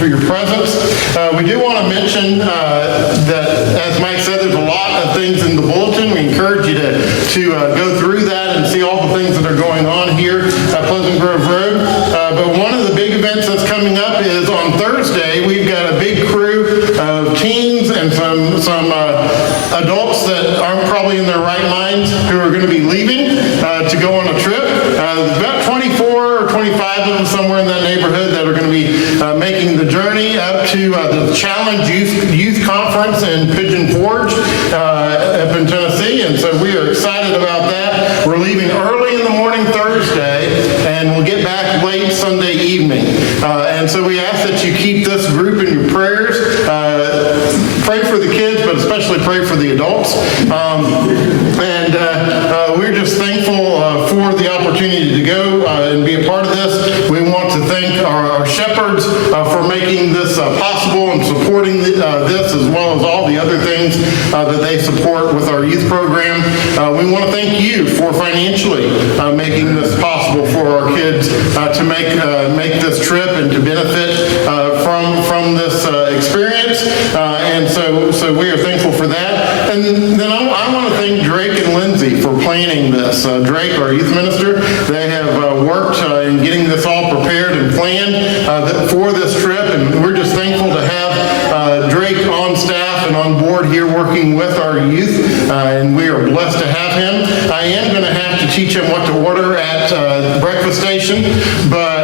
for your presence. We do want to mention that, as Mike said, there's a lot of things in the bulletin. We encourage you to go through that and see all the things that are going on here at Pleasant Grove Road. But one of the big events that's coming up is on Thursday. We've got a big crew of teens and some adults that aren't probably in their right minds who are going to be leaving to go on a trip. About 24 or 25 of them somewhere in that neighborhood that are going to be making the journey up to the Challenge Youth Conference in Pigeon Forge up in Tennessee. And so we are excited about that. We're leaving early in the morning Thursday, and we'll get back late Sunday evening. And so we ask that you keep this group in your prayers. Pray for the kids, but especially pray for the adults. We're just thankful for the opportunity to go and be a part of this. We want to thank our shepherds for making this possible and supporting this, as well as all the other things that they support with our youth program. We want to thank you for financially making this possible for our kids to make this trip and to benefit from this experience. And so we are thankful for that. And then I want to thank Drake and Lindsay for planning this. Drake, our youth minister, they have worked in getting this all prepared and planned for this trip, and we're just thankful to have Drake on staff and on board here working with our youth, and we are blessed to have him. I am going to have to teach him what to order at the breakfast station, but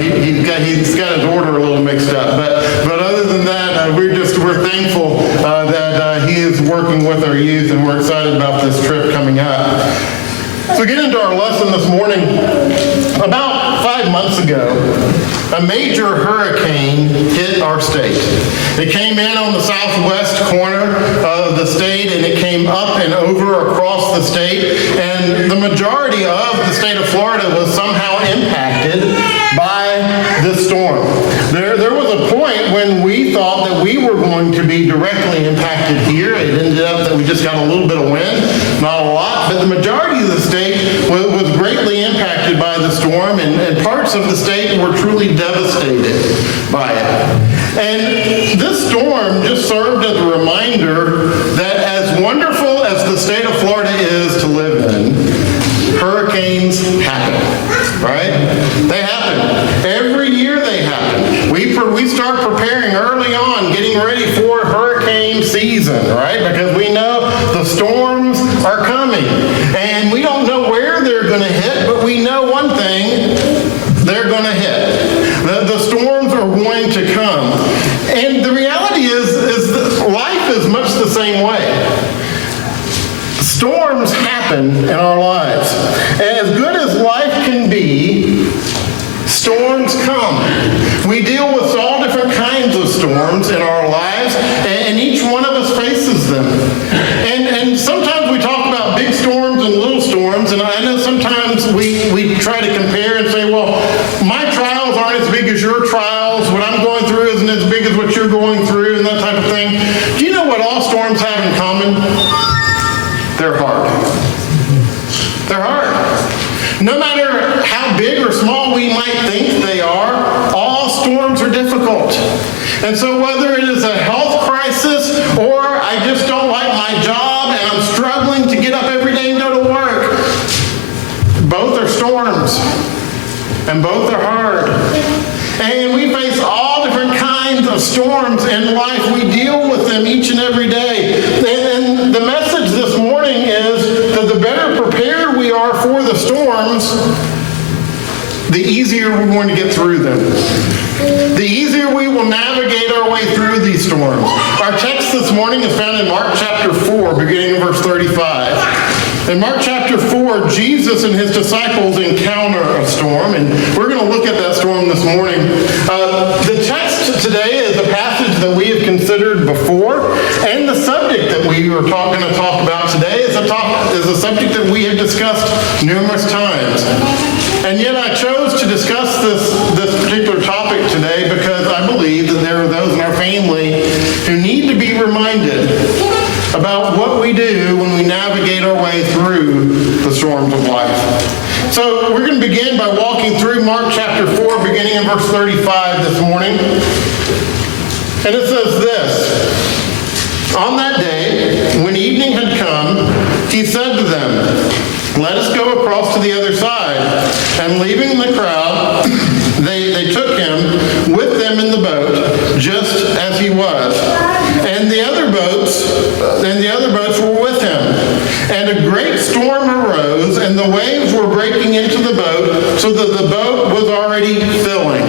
he's got his order a little mixed up. But other than that, we're thankful that he is working with our youth, and we're excited about this trip coming up. So get into our lesson this morning. About 5 months ago, a major hurricane hit our state. It came in on the southwest corner of the state, and it came up and over across the state, and the majority of the state of Florida was somehow impacted by this storm. There was a point when we thought that we were going to be directly impacted here. It ended up that we just got a little bit of wind, not a lot, but the majority of the state was greatly impacted by the storm, and parts of the state were truly devastated by it. And this storm just served as a reminder that as wonderful as the state of Florida is to live in, hurricanes happen, right? They happen. Every year they happen. We start preparing early on, getting ready for hurricane season, right? Because we know the storms are coming. And we don't know where they're going to hit, but we know one thing, they're going to hit. The storms are going to come. And the reality is that life is much the same way. Storms happen in our lives. And as good as life can be, storms come. We deal with all different kinds of storms in our lives, and each one of us faces them. And sometimes we talk about big storms and little storms, and I know sometimes we try to compare and say, well, my trials aren't as big as your trials. What I'm going through isn't as big as what you're going through, and that type of thing. Do you know what all storms have in common? They're hard. They're hard. No matter how big or small we might think they are, all storms are difficult. And so whether it is a health crisis or I just don't like my job and I'm struggling to get up every day and go to work, both are storms and both are hard. And we face all different kinds of storms in life. We deal with them each and every day. And the message this morning is that the better prepared we are for the storms, the easier we're going to get through them. The easier we will navigate our way through these storms. Our text this morning is found in Mark chapter 4, beginning in verse 35. In Mark chapter 4, Jesus and his disciples encounter a storm, and we're going to look at that storm this morning. The text today is a passage that we have considered before, and the subject that we are going to talk about today is a subject that we have discussed numerous times. And yet I chose to discuss this particular topic today because I believe that there are those in our family who need to be reminded about what we do when we navigate our way through the storms of life. So we're going to begin by walking through Mark chapter 4, beginning in verse 35 this morning. And it says this, on that day, when evening had come, he said to them, let us go across to the other side. And leaving the crowd, they took him with them in the boat, just as he was. And the other boats were with him. And a great storm arose, and the waves were breaking into the boat, so that the boat was already filling.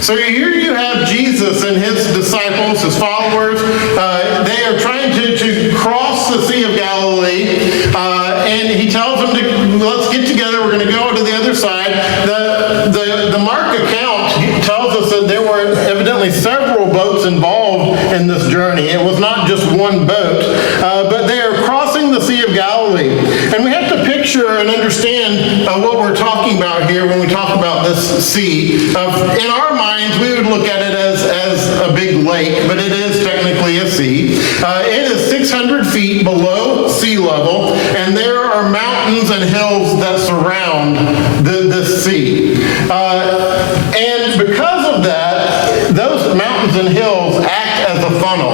So here you have Jesus and his disciples, his followers. They are trying to cross the Sea of Galilee, and he tells them let's get together. We're going to go to the other side. The Mark account tells us that there were evidently several boats involved in this journey. It was not just one boat, but they are crossing the Sea of Galilee. And we have to picture and understand what we're talking about here when we talk about this sea. In our minds, we would look at it as a big lake, but it is technically a sea. It is 600 feet below sea level, and there are mountains and hills that surround this sea. And because of that, those mountains and hills act as a funnel.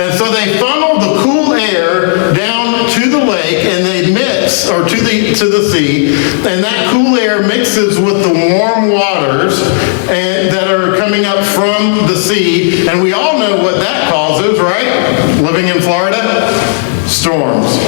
And so they funnel the cool air down to the lake, and they mix, or to the sea, and that cool air mixes with the warm waters that are coming up from the sea. And we all know what that causes, right? Living in Florida, storms.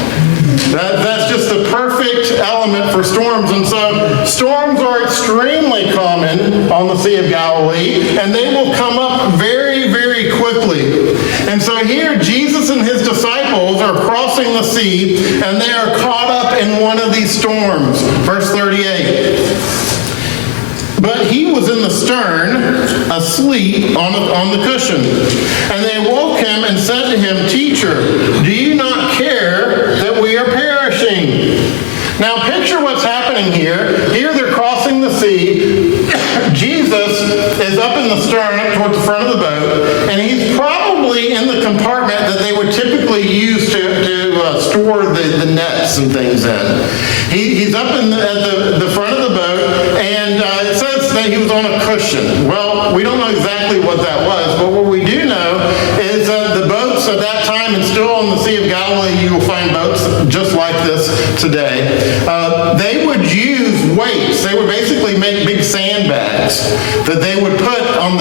That's just the perfect element for storms. And so storms are extremely common on the Sea of Galilee, and they will come up very, very quickly. And so here Jesus and his disciples are crossing the sea, and they are caught up in one of these storms. Verse 38. But he was in the stern, asleep on the cushion. And they woke him and said to him, Teacher, do you not care that we are perishing? Now picture what's happening here. Here they're crossing the sea. Jesus is up in the stern towards the front of the boat, and he's probably in the compartment that they would typically use to store the nets and things in. He's up at the front of the boat, and it says that he was on a cushion. Well, we don't know exactly what that was, but what we do know is that the boats at that time, and still on the Sea of Galilee, you will find boats just like this today. They would use weights. They would basically make big sandbags that they would put on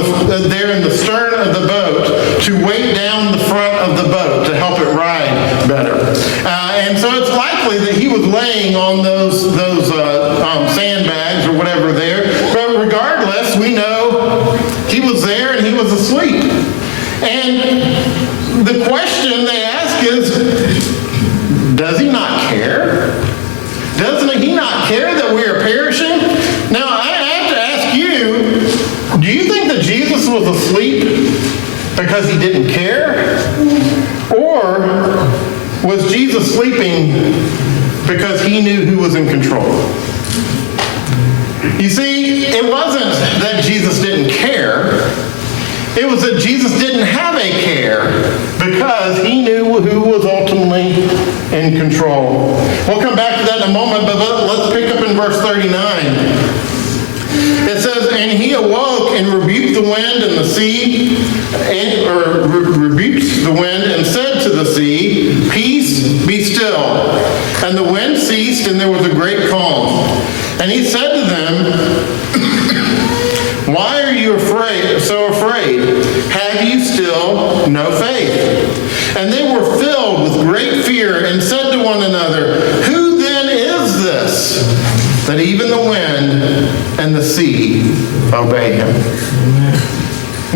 there in the stern of the boat to weight down the front of the boat to help it ride better. And so it's likely that he was laying on those sandbags or whatever there. But regardless, we know he was there and he was asleep. And the question they ask is, does he not care? Doesn't he not care that we are perishing? Now, I have to ask you, do you think that Jesus was asleep because he didn't care? Or was Jesus sleeping because he knew who was in control? You see, it wasn't that Jesus didn't care. It was that Jesus didn't have a care because he knew who was ultimately in control. We'll come back to that in a moment, but let's pick up in verse 39. It says, and he awoke and rebuked the wind and the sea, rebuked the wind and said to the sea, Peace, be still. And the wind ceased, and there was a great calm. And he said to them, Why are you so afraid? Have you still no faith? And they were filled with great fear and said to one another, Who then is this, that even the wind and the sea obey him?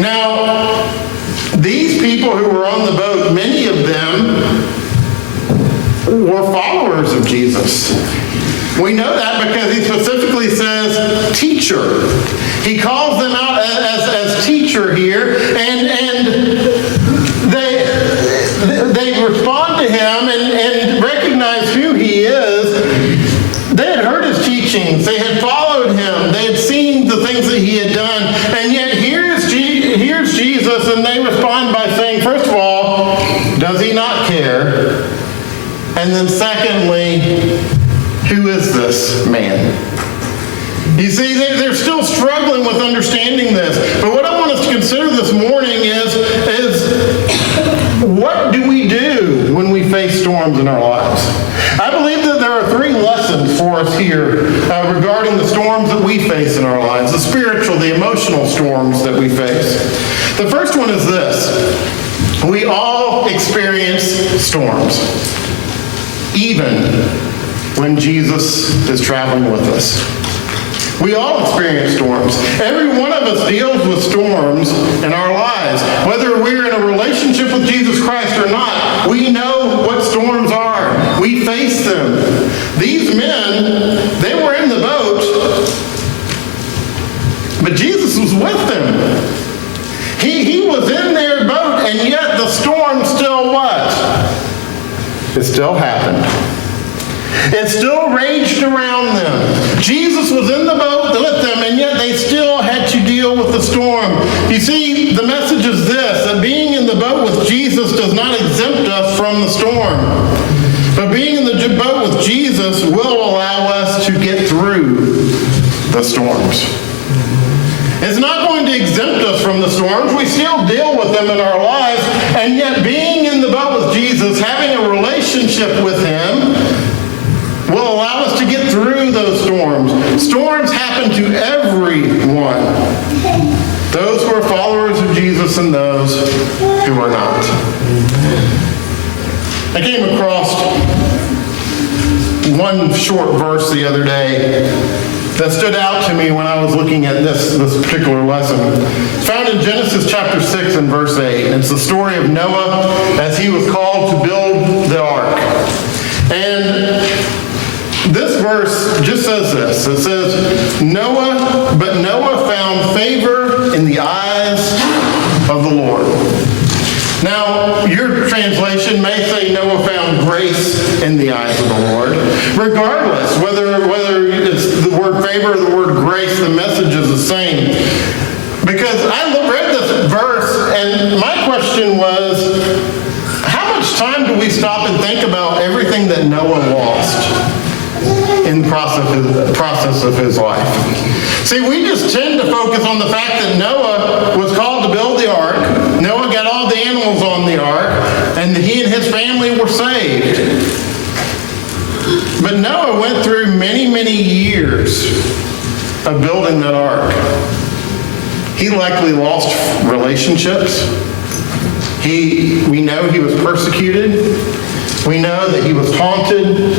Now, these people who were on the boat, many of them were followers of Jesus. We know that because he specifically says, teacher. He calls them out as teacher here, and they respond to him and recognize who he is. They had heard his teachings. They had followed him. They had seen the things that he had done. And yet here's Jesus, and they respond by saying, first of all, does he not care? And then secondly, who is this man? You see, they're still struggling with understanding this. But what I want us to consider this morning is storms in our lives. I believe that there are three lessons for us here regarding the storms that we face in our lives, the spiritual, the emotional storms that we face. The first one is this: we all experience storms, even when Jesus is traveling with us. We all experience storms. Every one of us deals with storms in our lives. Whether we're in a relationship with Jesus Christ or not, we know what storms are. We face them. These men, they were in the boat, but Jesus was with them. He was in their boat, and yet the storm still what? It still happened. It still raged around them. Jesus was in the boat with them, and yet they still had to deal with the storm. You see, the message is this: that being in the boat with Jesus does not exempt us from the storm. But being in the boat with Jesus will allow us to get through the storms. It's not going to exempt us from the storms. We still deal with them in our lives, and yet being in the boat with Jesus, having a relationship with Him, will allow us to get through those storms. Storms happen to everyone. Those who are followers of Jesus and those who are not. I came across one short verse the other day that stood out to me when I was looking at this particular lesson. It's found in Genesis chapter 6 and verse 8. It's the story of Noah as he was called to build the ark. And this verse just says this. It says, but Noah found favor in the eyes of the Lord. Now, your translation may say Noah found grace in the eyes of the Lord. Regardless, whether it's the word favor or the word grace, the message is the same. Because I read this verse, and my question was, how much time do we stop and think about everything that Noah lost in the process of his life? See, we just tend to focus on the fact that Noah was called to build the ark. Noah got all the animals on the ark, and he and his family were saved. But Noah went through many, many years of building that ark. He likely lost relationships. We know he was persecuted. We know that he was haunted.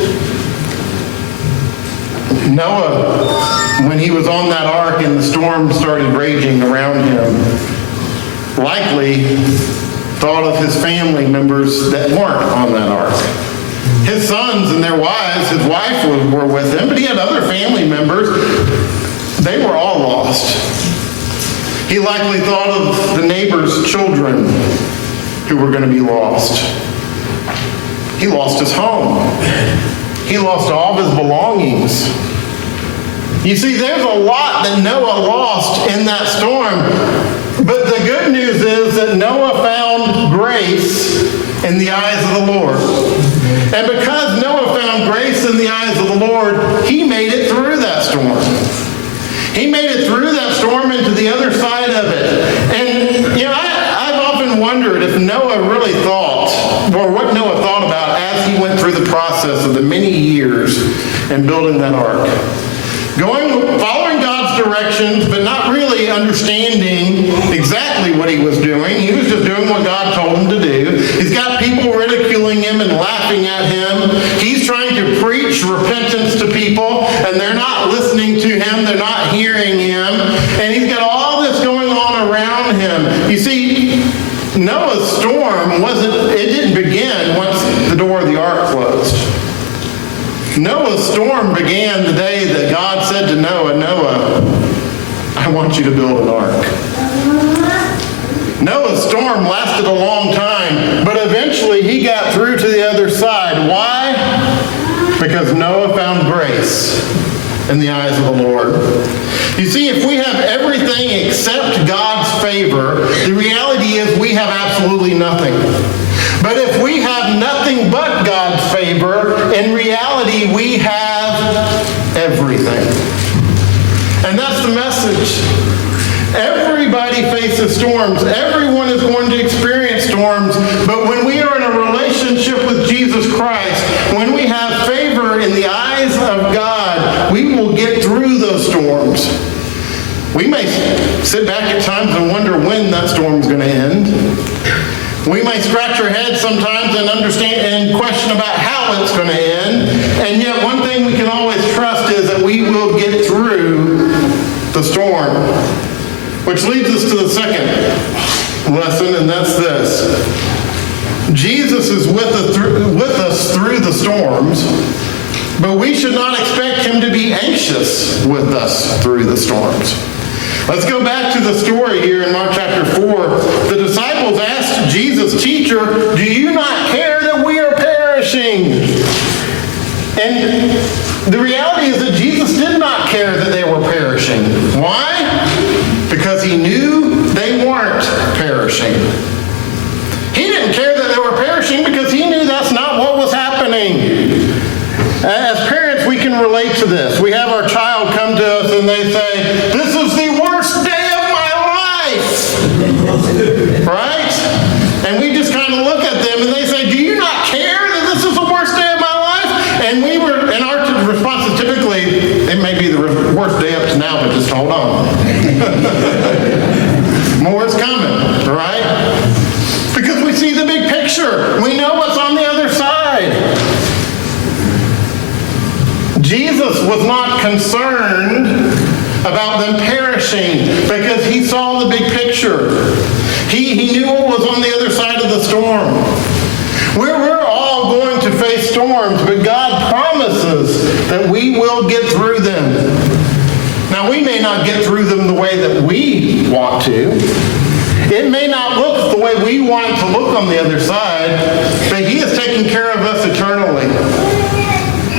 Noah, when he was on that ark and the storm started raging around him, likely thought of his family members that weren't on that ark. His sons and their wives, his wife were with him, but he had other family members. They were all lost. He likely thought of the neighbor's children who were going to be lost. He lost his home. He lost all of his belongings. You see, there's a lot that Noah lost in that storm. But the good news is that Noah found grace in the eyes of the Lord. And because Noah found grace in the eyes of the Lord, he made it through that storm. He made it through that storm into the other side of it. And, I've often wondered if Noah really thought, or what Noah thought about as he went through the process of the many years in building that ark. Following God's directions, but not really understanding exactly what he was doing. He was just doing what God told him to do. He's got people ridiculing him and laughing at him. He's trying to preach repentance to people, and they're not listening to him. They're not hearing him. And he's got all this going on around him. You see, Noah's storm didn't begin once the door of the ark closed. Noah's storm began the day that God said to Noah, I want you to build an ark. Noah's storm lasted a long time, but eventually he got through to the other side. Why? Because Noah found grace in the eyes of the Lord. You see, if we have everything except God's favor, the reality is we have absolutely nothing. But if we have nothing but God's favor, in reality, we have everything. And that's the message. Everybody faces storms. Everyone is going to experience storms. But when we are in a relationship with Jesus Christ, sit back at times and wonder when that storm's going to end. We may scratch our heads sometimes and understand and question about how it's going to end. And yet one thing we can always trust is that we will get through the storm. Which leads us to the second lesson, and that's this. Jesus is with us through the storms, but we should not expect him to be anxious with us through the storms. Let's go back to the story here in Mark chapter 4. The disciples asked Jesus, "Teacher, do you not care that we are perishing?" And the reality is that Jesus did not care that they were perishing. Why? Because he knew they weren't perishing. He didn't care that they were perishing because he knew that's not what was happening. As parents, we can relate to this. We have our child come to us and they say, "This is the worst day of my life." Right? And we just kind of look at them and they say, "Do you not care that this is the worst day of my life?" And our response is typically, "It may be the worst day up to now, but just hold on." More is coming, right? Because we see the big picture. We know what's on the other side. Jesus was not concerned about them perishing because he saw the big picture. He knew what was on the other side of the storm. We're all going to face storms, but God promises that we will get through them. Now, we may not get through them the way that we want to. It may not look the way we want it to look on the other side, but he is taking care of us eternally.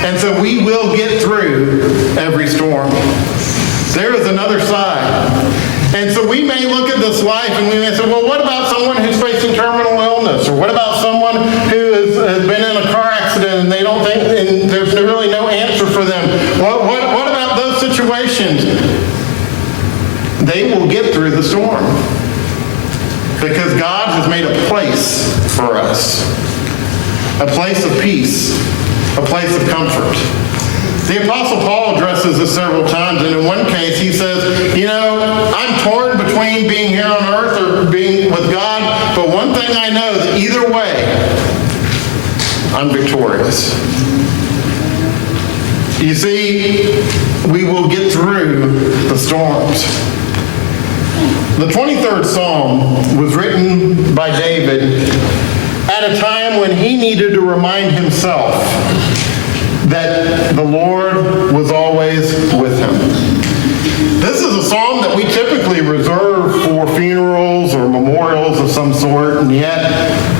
And so we will get through every storm. There is another side. And so we may look at this life and we may say, well, what about someone who's facing terminal illness? Or what about someone who has been in a car accident and they don't think, and there's really no answer for them? What about those situations? They will get through the storm. Because God has made a place for us. A place of peace. A place of comfort. The Apostle Paul addresses this several times, and in one case he says, I'm torn between being here on earth or being with God, but one thing I know, that either way, I'm victorious. You see, we will get through the storms. The 23rd Psalm was written by David at a time when he needed to remind himself that the Lord was always with him. This is a psalm that we typically reserve for funerals or memorials of some sort, and yet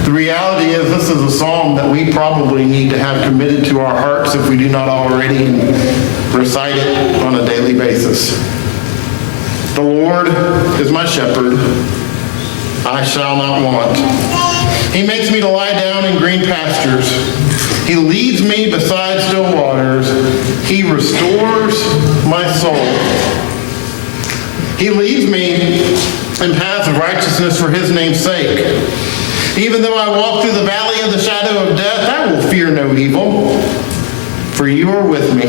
the reality is this is a psalm that we probably need to have committed to our hearts if we do not already, and recite it on a daily basis. The Lord is my shepherd, I shall not want. He makes me to lie down in green pastures. He leads me beside still waters. He restores my soul. He leads me in paths of righteousness for his name's sake. Even though I walk through the valley of the shadow of death, I will fear no evil, for you are with me.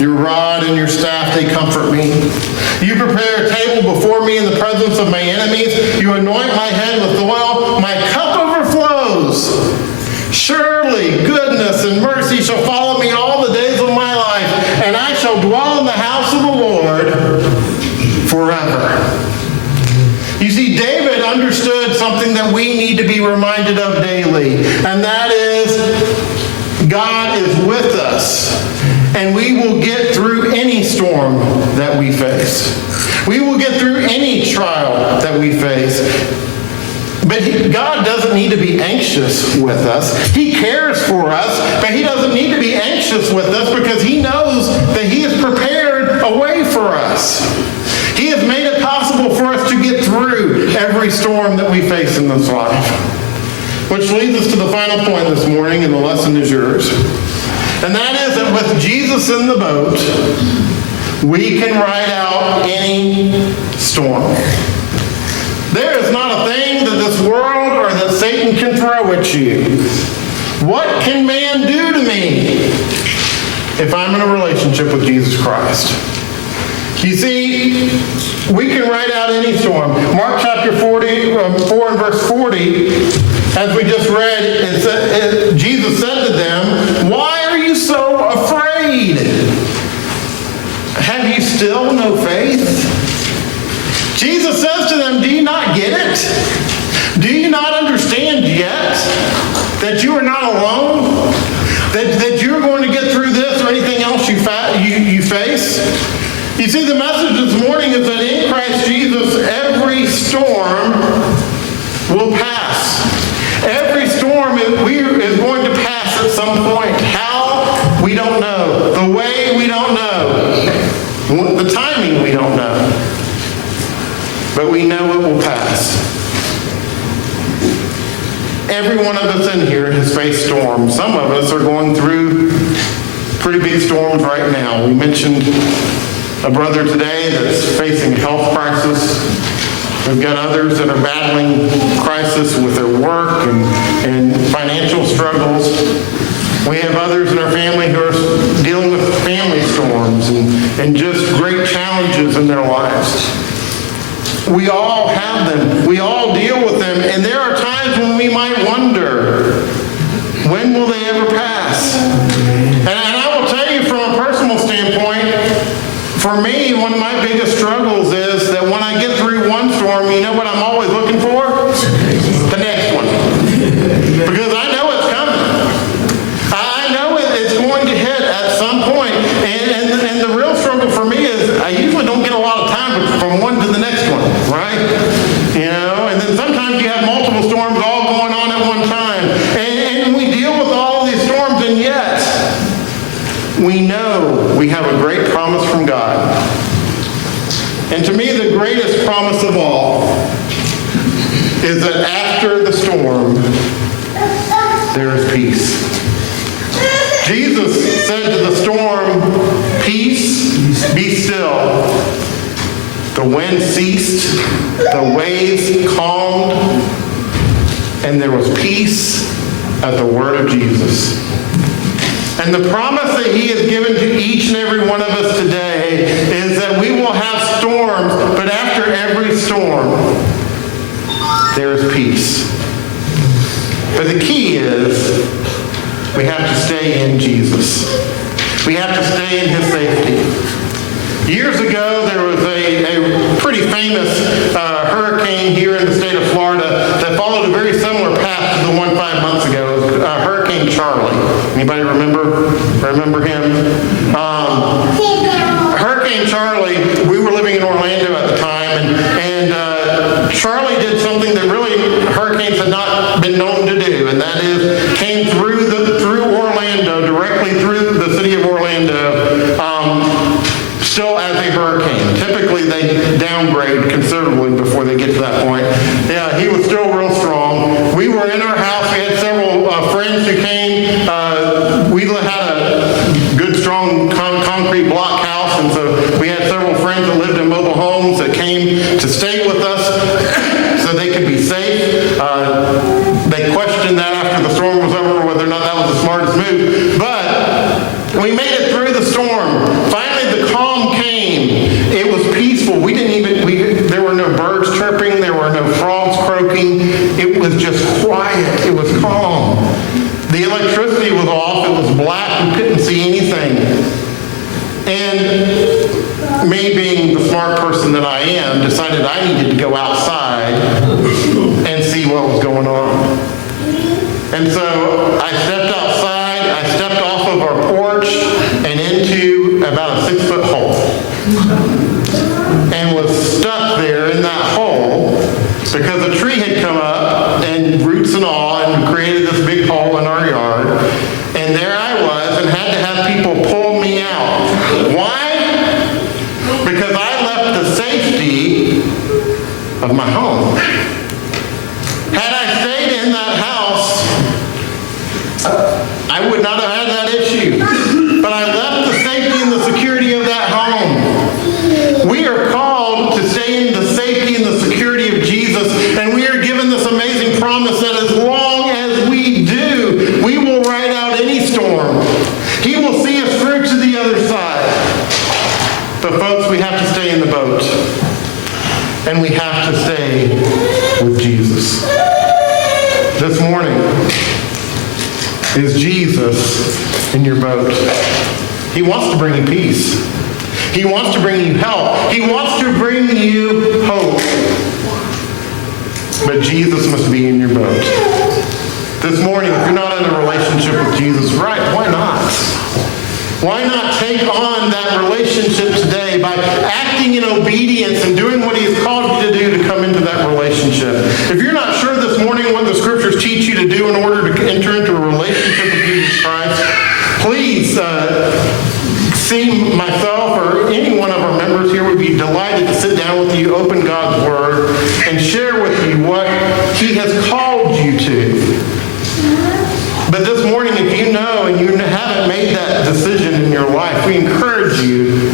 Your rod and your staff, they comfort me. You prepare a table before me in the presence of my enemies. You anoint my head with oil. My cup overflows. Surely goodness and mercy shall follow me all the days of my life, and I shall dwell in the house of the Lord forever. You see, David understood something that we need to be reminded of daily, and that is God is with us, and we will get through any storm that we face. We will get through any trial that we face. But God doesn't need to be anxious with us. He cares for us, but he doesn't need to be anxious with us because he knows that he has prepared a way for us. He has made it possible for us to get through every storm that we face in this life. Which leads us to the final point this morning, and the lesson is yours. And that is that with Jesus in the boat, we can ride out any storm. There is not a thing that this world or that Satan can throw at you. What can man do to me if I'm in a relationship with Jesus Christ? You see, we can write out any storm. Mark chapter 4 and verse 40, as we just read, Jesus said to them, "Why are you so afraid? Have you still no faith?" Jesus says to them, "Do you not get it? Do you not understand yet that you are not alone? That you're going to get through this or anything else you face?" You see, the message this morning is that in Christ Jesus, every storm will pass. Every storm is going to pass at some point. How? We don't know. The way? We don't know. The timing? We don't know. But we know it will pass. Every one of us in here has faced storms. Some of us are going through pretty big storms right now. We mentioned a brother today that's facing a health crisis. We've got others that are battling crisis with their work and financial struggles. We have others in our family who are dealing with family storms and just great challenges in their lives. We all have them. We all deal with them. And there are times when we might wonder, when will they ever pass? And I will tell you from a personal standpoint, for me, one of my biggest struggles is that when I get through one storm, you know what I'm always looking for? The next one. Because I know it's coming. I know it's going to hit at some point. And the real struggle for me is I usually don't get a lot of time from one to the next one, right? You know, and then sometimes you have multiple storms all going on at one time. And we deal with all of these storms, and yet we know we have a great promise from God. And to me, the greatest promise of all is that after the storm, there is peace. Jesus said to the storm, "Peace, be still." The wind ceased, the waves calmed, and there was peace at the word of Jesus. And the promise that he has given to each and every one of us today is that we will have storms, but after every storm, there is peace. But the key is we have to stay in Jesus. We have to stay in his safety. Years ago, there was a pretty famous hurricane here in the state of Florida that followed a very similar path to the one 5 months ago. It was Hurricane Charlie. Anybody remember him? Hurricane Charlie, we were living in Orlando at the time, and Charlie did something that really hurricanes had not been known to do, and that is came through Orlando, directly through the city of Orlando, still as a hurricane. Typically, they downgrade considerably before they get to that point. Yeah, he was still real strong. We were in our house. We had several friends who came. We had a good, strong concrete block house, and so we had several friends that lived in mobile homes that came to stay with us so they could be safe. They questioned that after the storm was over, whether or not that was the smartest move. But we made it through the storm. Finally, the calm came. It was peaceful. There were no birds chirping. There were no frogs croaking. It was just quiet. It was calm. The electricity was off. It was black. We couldn't see anything. And me, being the smart person that I am, decided I needed to go outside and see what was going on. And so I stepped outside. I stepped off of our porch and into about a 6-foot hole. And was stuck there in that hole because a tree had come up and roots and all and created this big hole in our yard. And there I was and had to have people pull me out. Why? Because I left the safety of my home. Had I stayed in that house, I would not have had that issue. But I left the safety and the security of that home. We are called to stay in the safety and the security of Jesus, and we are given this amazing with Jesus. This morning, is Jesus in your boat? He wants to bring you peace. He wants to bring you help. He wants to bring you hope. But Jesus must be in your boat. This morning, if you're not in a relationship with Jesus, right, why not? Why not take on that relationship today by acting in obedience and doing what He has called you to do to come into that relationship? If you're not sure this morning what the Scriptures teach you to do in order to enter into a relationship with Jesus Christ, please see myself or any one of our members here would be delighted to sit down with you, open God's Word, and share with you what He has called you to. But this morning, if you know and you haven't made that decision in your life, we encourage you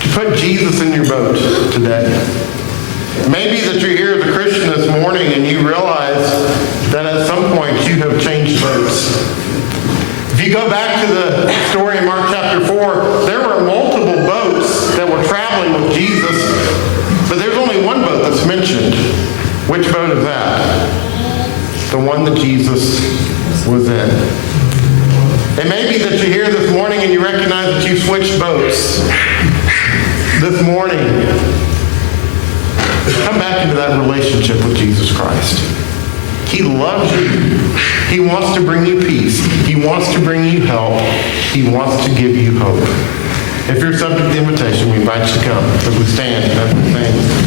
to put Jesus in your boat today. Maybe that you're here as a Christian this morning and you realize that at some point you have changed boats. If you go back to the story in Mark chapter 4, there were multiple boats that were traveling with Jesus, but there's only one boat that's mentioned. Which boat is that? The one that Jesus was in. It may be that you're here this morning and you recognize that you switched boats. This morning, come back into that relationship with Jesus Christ. He loves you. He wants to bring you peace. He wants to bring you help. He wants to give you hope. If you're subject to the invitation, we invite you to come as we stand and as we sing.